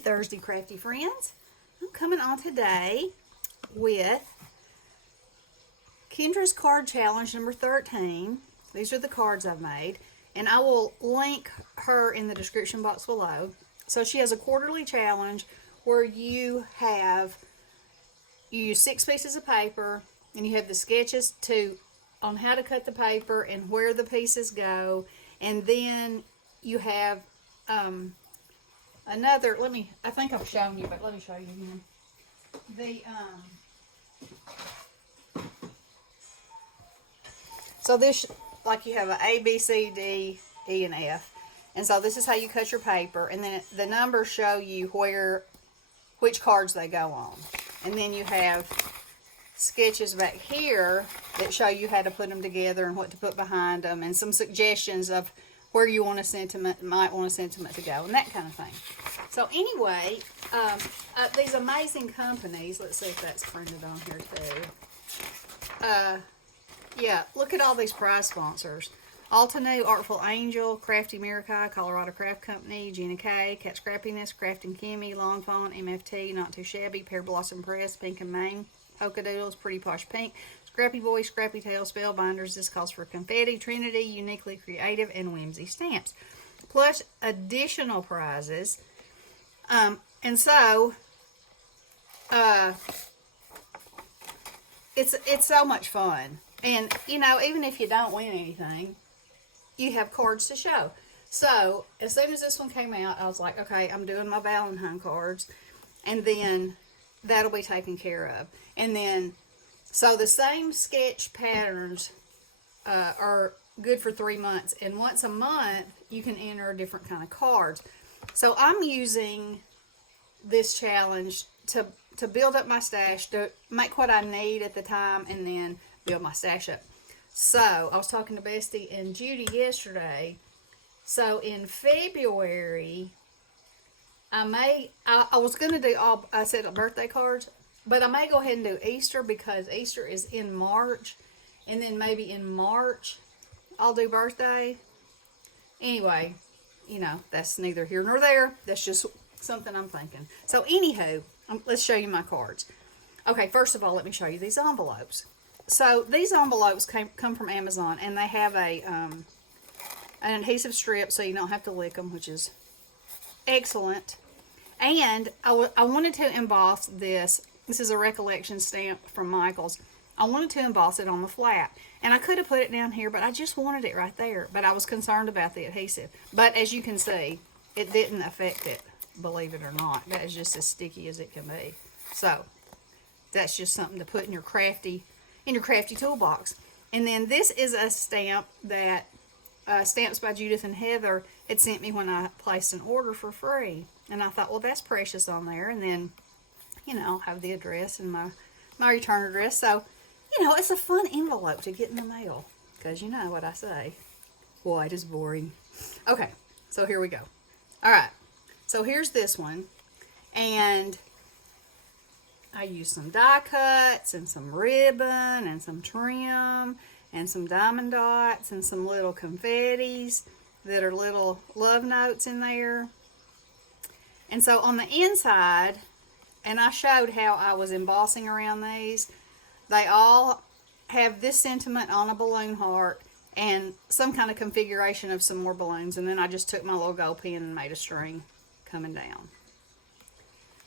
Thursday, Crafty Friends. I'm coming on today with Kendra's card challenge number 13. These are the cards I've made, and I will link her in the description box below. So she has a quarterly challenge where you use 6 pieces of paper, and you have the sketches on how to cut the paper and where the pieces go, and then you have another, I think I've shown you, but let me show you again. So this, like, you have an A, B, C, D, E, and F. And so this is how you cut your paper. And then the numbers show you which cards they go on. And then you have sketches back here that show you how to put them together and what to put behind them, and some suggestions of where you want might want a sentiment to go, and that kind of thing. So anyway, these amazing companies, let's see if that's printed on here too. Yeah, look at all these prize sponsors. Altenew, Artful Angel, Crafty Mirakai, Colorado Craft Company, Gina K, Cat Scrappiness, Craft and Kimmy, Lawn Fawn, MFT, Not Too Shabby, Pear Blossom Press, Pink and Main, Polka Doodles, Pretty Posh Pink, Scrappy Boy, Scrappy Tail, Spellbinders, This Calls for Confetti, Trinity, Uniquely Creative, and Whimsy Stamps. Plus additional prizes. And so, it's so much fun. And, you know, even if you don't win anything, you have cards to show. So, as soon as this one came out, I was like, okay, I'm doing my Valentine cards, and then that'll be taken care of. And then, so the same sketch patterns are good for 3 months, and once a month, you can enter a different kind of cards. So, I'm using this challenge to build up my stash, to make what I need at the time, and then build my stash up. So, I was talking to Bestie and Judy yesterday. So, in February, I was going to do I said birthday cards, but I may go ahead and do Easter, because Easter is in March. And then maybe in March, I'll do birthday. Anyway, you know, that's neither here nor there. That's just something I'm thinking. So, anywho, let's show you my cards. Okay, first of all, let me show you these envelopes. So, these envelopes come from Amazon, and they have an adhesive strip so you don't have to lick them, which is excellent. And I wanted to emboss this. This is a recollection stamp from Michael's. I wanted to emboss it on the flat. And I could have put it down here, but I just wanted it right there. But I was concerned about the adhesive. But as you can see, it didn't affect it, believe it or not. That is just as sticky as it can be. So, that's just something to put in your crafty toolbox. And then this is a stamp that Stamps by Judith and Heather had sent me when I placed an order for free. And I thought, well, that's precious on there. And then, you know, I'll have the address and my return address. So, you know, it's a fun envelope to get in the mail, because you know what I say. White is boring. Okay, so here we go. All right, so here's this one. And I used some die cuts and some ribbon and some trim and some diamond dots and some little confettis that are little love notes in there. And so on the inside, and I showed how I was embossing around these, they all have this sentiment on a balloon heart and some kind of configuration of some more balloons. And then I just took my little gold pen and made a string coming down.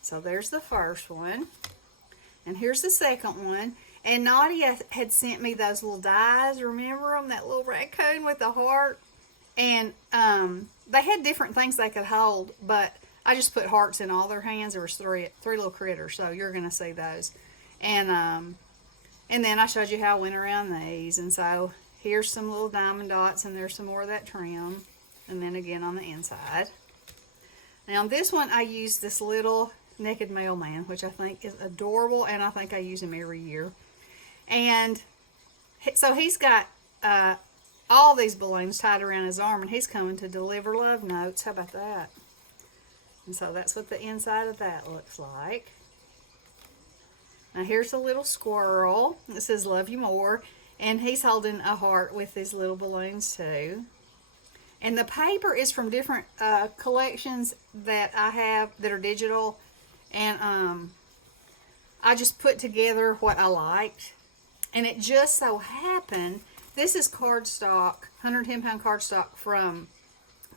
So there's the first one. And here's the second one. And Nadia had sent me those little dies. Remember them? That little raccoon with the heart. And they had different things they could hold, but I just put hearts in all their hands. There was three little critters, so you're going to see those. And then I showed you how I went around these. And so here's some little diamond dots, and there's some more of that trim. And then again on the inside. Now on this one, I used this little naked mailman, which I think is adorable, and I think I use him every year. And so he's got all these balloons tied around his arm, and he's coming to deliver love notes. How about that? And so that's what the inside of that looks like. Now here's a little squirrel. It says love you more, and he's holding a heart with these little balloons too. And the paper is from different collections that I have that are digital. And I just put together what I liked. And it just so happened, this is cardstock, 110-pound cardstock from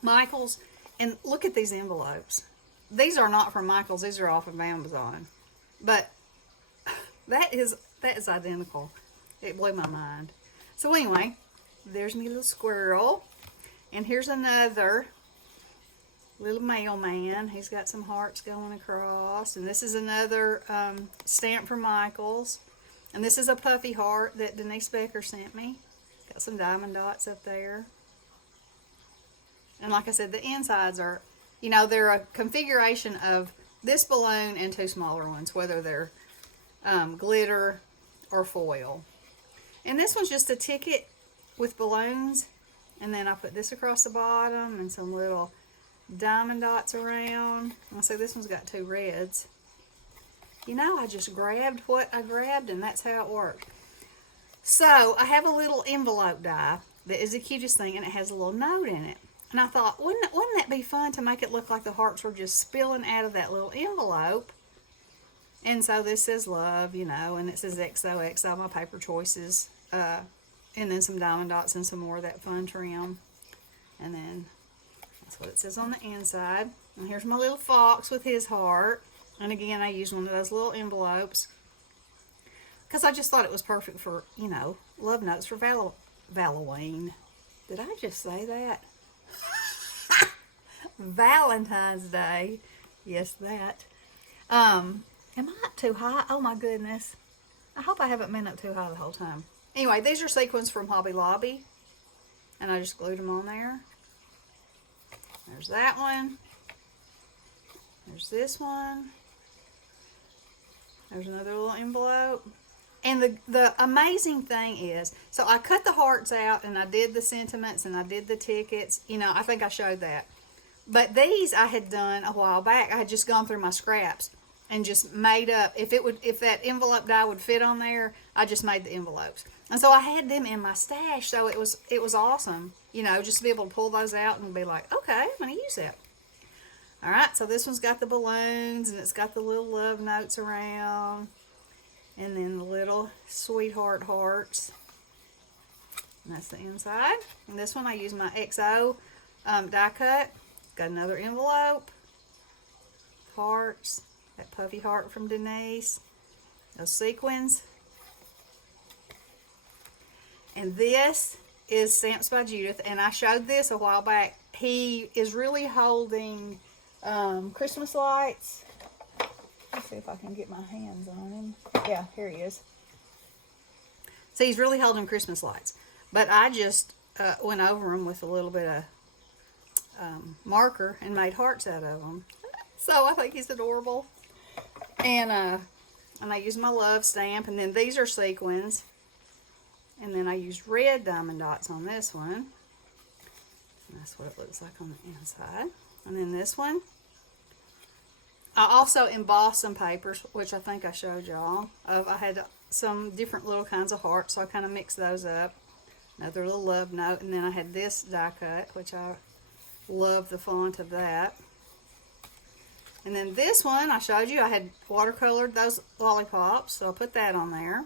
Michael's. And look at these envelopes. These are not from Michael's. These are off of Amazon. But that is identical. It blew my mind. So anyway, there's me little squirrel. And here's another little mailman. He's got some hearts going across. And this is another stamp from Michael's. And this is a puffy heart that Denise Becker sent me. Got some diamond dots up there. And like I said, the insides are, you know, they're a configuration of this balloon and two smaller ones, whether they're glitter or foil. And this one's just a ticket with balloons. And then I put this across the bottom and some little diamond dots around. And so this one's got two reds. You know, I just grabbed what I grabbed, and that's how it worked. So I have a little envelope die that is the cutest thing, and it has a little note in it. And I thought, wouldn't that be fun to make it look like the hearts were just spilling out of that little envelope? And so this says love, you know, and it says XOXO, my paper choices. And then some diamond dots and some more of that fun trim. And then that's what it says on the inside. And here's my little fox with his heart. And again, I used one of those little envelopes because I just thought it was perfect for, you know, love notes for Valentine. Did I just say that? Valentine's Day. Yes, that. Am I up too high? Oh my goodness. I hope I haven't been up too high the whole time. Anyway, these are sequins from Hobby Lobby. And I just glued them on there. There's that one. There's this one. There's another little envelope. And the amazing thing is, so I cut the hearts out and I did the sentiments and I did the tickets. You know, I think I showed that. But these I had done a while back. I had just gone through my scraps and just made up. If that envelope die would fit on there, I just made the envelopes. And so I had them in my stash, so it was awesome. You know, just to be able to pull those out and be like, okay, I'm going to use that. All right, so this one's got the balloons, and it's got the little love notes around, and then the little sweetheart hearts. And that's the inside. And this one I use my XO die cut. Got another envelope. Hearts. That puffy heart from Denise. Those sequins. And this is Stamps by Judith, and I showed this a while back. He is really holding Christmas lights. Let's see if I can get my hands on him. Yeah, here he is. So he's really holding Christmas lights. But I just went over them with a little bit of marker and made hearts out of them. So I think he's adorable. And I used my love stamp, and then these are sequins. And then I used red diamond dots on this one. And that's what it looks like on the inside. And then this one. I also embossed some papers, which I think I showed y'all. I had some different little kinds of hearts, so I kind of mixed those up. Another little love note. And then I had this die cut, which I love the font of that. And then this one, I showed you, I had watercolored those lollipops, so I put that on there.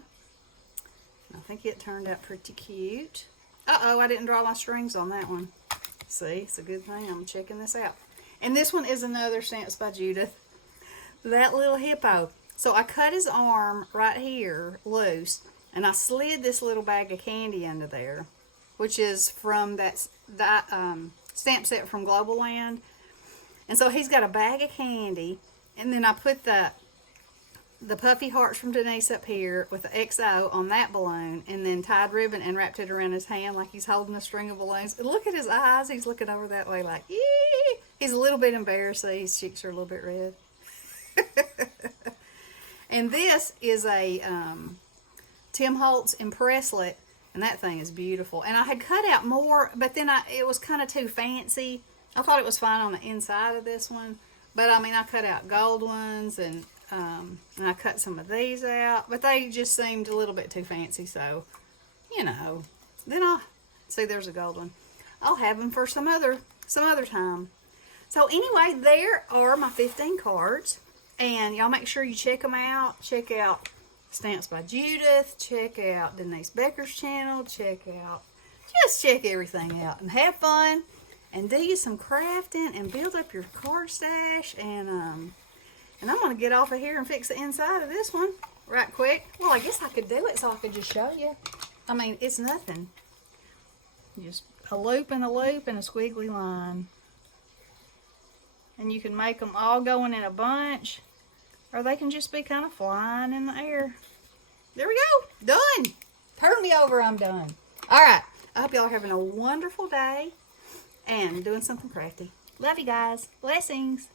I think it turned out pretty cute. Uh-oh, I didn't draw my strings on that one. See, it's a good thing. I'm checking this out. And this one is another Stamps by Judith. That little hippo. So I cut his arm right here loose, and I slid this little bag of candy under there, which is from that stamp set from Global Land. And so he's got a bag of candy, and then I put the puffy hearts from Denise up here with the XO on that balloon, and then tied ribbon and wrapped it around his hand like he's holding a string of balloons. And look at his eyes. He's looking over that way like, yee! He's a little bit embarrassed. See, his cheeks are a little bit red. And this is a Tim Holtz Impresslet, and that thing is beautiful. And I had cut out more, but then it was kind of too fancy. I thought it was fine on the inside of this one, but I mean, I cut out gold ones, and I cut some of these out, but they just seemed a little bit too fancy, so, you know. Then I'll see, there's a gold one. I'll have them for some other time. So anyway, there are my 15 cards. And y'all make sure you check them out. Check out Stamps by Judith. Check out Denise Becker's channel. Just check everything out. And have fun. And do you some crafting and build up your card stash. And I'm going to get off of here and fix the inside of this one right quick. Well, I guess I could do it so I could just show you. I mean, it's nothing. Just a loop and a loop and a squiggly line. And you can make them all going in a bunch, or they can just be kind of flying in the air. There we go. Done. Turn me over. I'm done. All right. I hope y'all are having a wonderful day and doing something crafty. Love you guys. Blessings.